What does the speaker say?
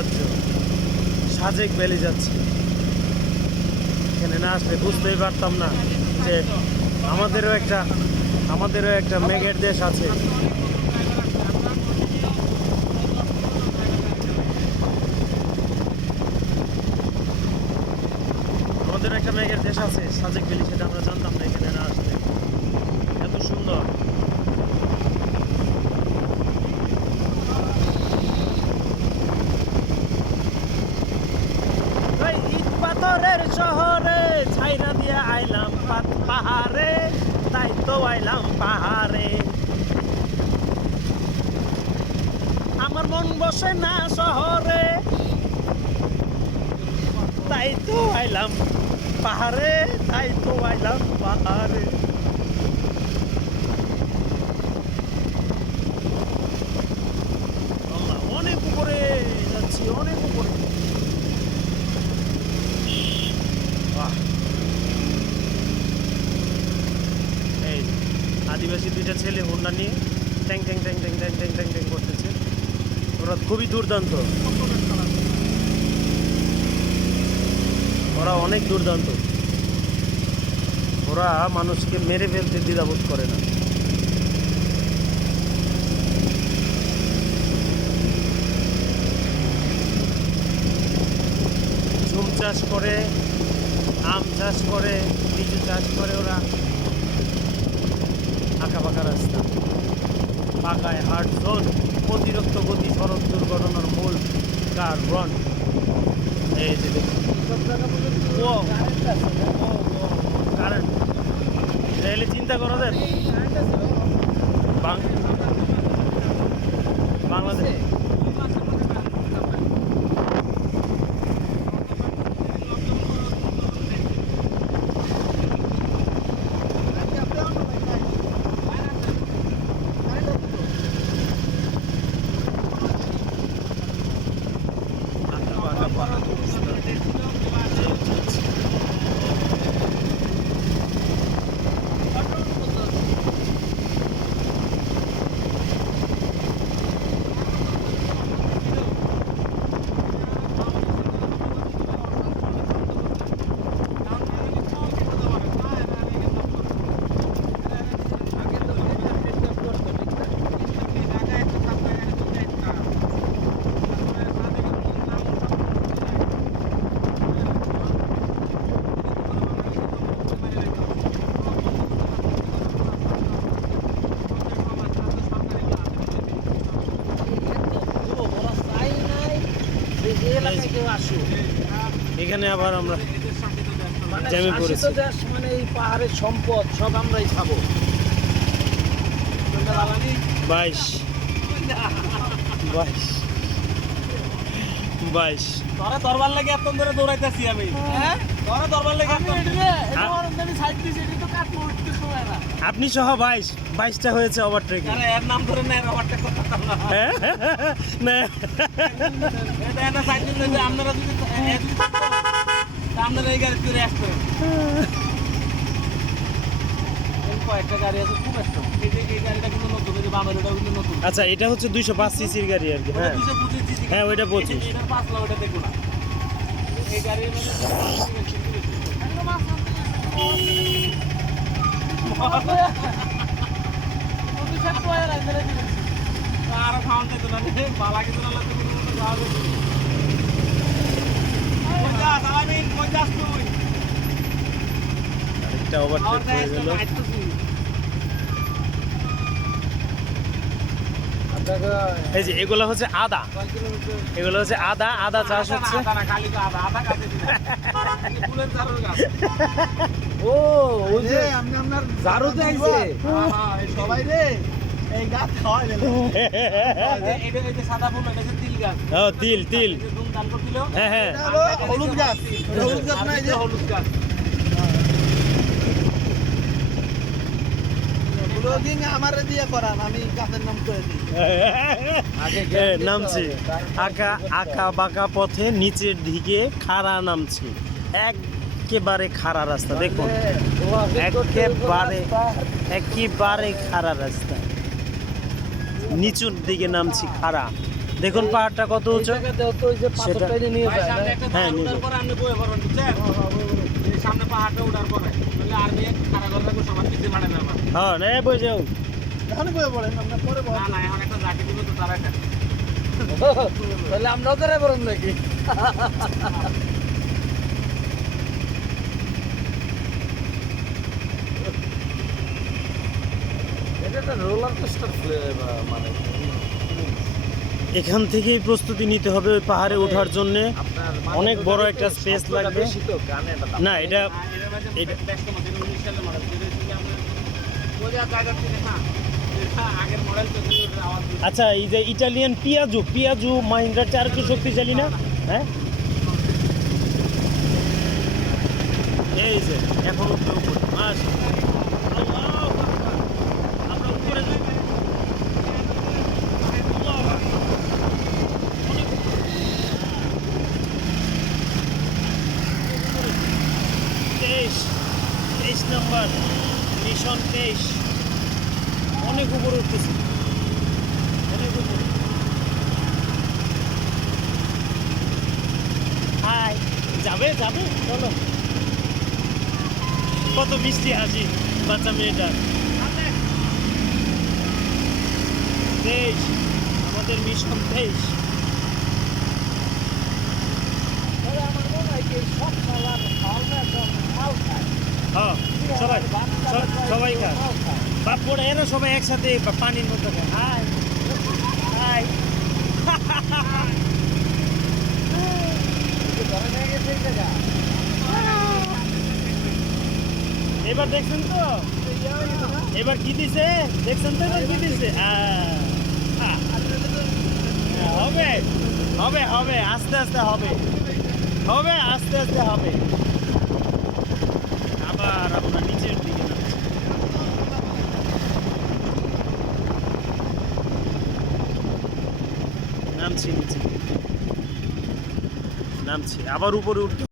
রাজ্য সাজেক ভ্যালি যাচ্ছি। এখানে না আসলে বুঝতেই পারতাম না যে আমাদেরও একটা মেঘের দেশ আছে। আমাদের একটা মেঘের দেশ আছে সাজেক ভ্যালি, সেটা আমরা জানতাম না এখানে না আসলে। এত সুন্দর। ইট পাথরের শহরে ছাইনা দিয়ে আইলাম পাহাড়ে, তাই তো আইলাম পাহাড়ে। আমার মন বসে না শহরে, তাই তো আইলাম পাহাড়ে, তাই তো আইলাম পাহাড়ে। অনেক উপরে যাচ্ছি, অনেক উপরে। এই আদিবাসী দুইটা ছেলে হোন্ডা নিয়ে ট্যাং ট্যাং ট্যাং ট্যাং ট্যাং ট্যাং ট্যাং ট্যাং করতেছে। ওরা খুবই দুর্দান্ত, ওরা অনেক দুর্দান্ত। ওরা মানুষকে মেরে ফেলতে দ্বিধাবোধ করে না। ঝুম চাষ করে, আম চাষ করে, লিচু চাষ করে ওরা। আঁকা বাঁকা রাস্তা, পাকায় হার্ট জোন, অতিরিক্ত গতি সড়ক দুর্ঘটনার মূল কারণ। এই যে কারেন্ট তাহলে চিন্তা করো দেন বাংলাদেশ। এখানে আবার আমরা জ্যামে পড়েছি। মানে এই পাহাড়ের সম্পদ সব আমরাই খাবো। 22 তোরা দরবার লাগে এত ধরে দৌড়াইতেছি আমি। হ্যাঁ তোরা দরবার লাগে আপনি সহ 22টা হয়েছে ওভারটেকিং। এর নাম ধরে না ওভারটেক করতাম না। না এটা একটা সাইড দিলে আপনারা যদি আপনারা এই গাড়ি করে আসবেন। কয়েকটা গাড়ি আছে খুব একটা। এই গাড়িটা কিন্তু নতুন, এই যে বামের ওটাও কিন্তু নতুন। আচ্ছা, এটা হচ্ছে 205 সিসির গাড়ি আর কি। হ্যাঁ 225 সিসি। হ্যাঁ ওইটা 25। এটা 5 লাখ, ওটা দেখো না। এই গাড়ির মধ্যে আর খাওয়ান দিত না, বালা কিছু না লাগতো কোনো যাবে। মজা সালামিন মজা তুই। আরেকটা ওভারটেক হয়ে গেল। এই যে এগুলো হচ্ছে আদা, এগুলো হচ্ছে আদা চাষ হচ্ছে। ও ওই যে আপনি আপনার জারুতে আইছে সবাই রে এই গাছ খাওয়াই দিল। এটা এটা সাদা ফুল, এটা হচ্ছে তিল গাছ। ও তিল দুম দান করছিল। হ্যাঁ হ্যাঁ হলুদ গাছ, হলুদ গাছ না, এই যে হলুদ গাছ। আমারে দিয়ে করান, আমি গাছের নাম করে দিই। নামছি আঁকা বাঁকা পথে নিচের দিকে খাড়া নামছি। একেবারে খাড়া রাস্তা, দেখুন একেবারে খাড়া রাস্তা। নিচুর দিকে নামছি খাড়া। দেখুন পাহাড়টা কত এই উঁচু। জায়গাতে তো ওই যে সেটা- পাথরটা নিয়ে ভাই যায় সামনে না? একটা হ্যাঁ, পাহাড় নিয়ে উঠার যাও। পরে আপনি বয়ে পারবেন বুঝছেন এই সামনে পাহাড়টা উঠার পরে তাহলে আর্মি খাড়া করে রাখবো সবার পিছিয়ে মারে না হ্যাঁ না বই যাও। এখনই বয়ে পড়েন আমরা পরে না না এখন একটা জাকি দিব তো তারা খায় তাহলে আমরাও তো পড়েন নাকি এটা একটা রোলার কোস্টার মানে এখান থেকেই প্রস্তুতি নিতে হবে ওই পাহাড়ে ওঠার জন্য। আপনার অনেক বড় একটা space লাগবে। বেশি তো গানে এটা না এটা এর মাঝে এটা- দেখতে মতো 19 সালের মডেল যেটা হচ্ছে আমরা ওই জায়গা থেকে না এটা আগের মডেল তো যেটা আওয়াজ দিচ্ছে। আচ্ছা এই যে ইটালিয়ান পিয়াজু মাহিন্দ্রার চেয়ে আর একটু শক্তিশালী না? হ্যাঁ এই যে এখন উপরে উপরে মাশাআল্লাহ। আল্লাহু আকবার। আমরা উপরে যাই। আল্লাহু আকবার। অনেক উপরে। 23 নম্বর মিশন 23 অনেক উপরে উঠতেছে, অনেক উপরে। হাই যাবে যাবে চলো। কত মিষ্টি হাসি বাচ্চা মেয়েটার। 23 আমাদের মিশন 23। তাহলে আমার মনে হয় কি সব খাবার খাওয়া সব মাল খায় হ্যাঁ সবাই সবাই খায়। মাল খায় বাপরা এরা সবাই একসাথে পানির মধ্যে খায়। হাই হাই ধরে নিয়ে গেছে এই জায়গা এবার দেখছেন তো, এবার কি দিছে দেখছেন তো, এবার কি দিছে। হবে হবে হবে আস্তে আস্তে হবে, হবে আস্তে আস্তে হবে। আবার আপনার নিচের দিকে নামছি, নামছি নিচে নামছি, আবার উপরে উঠতে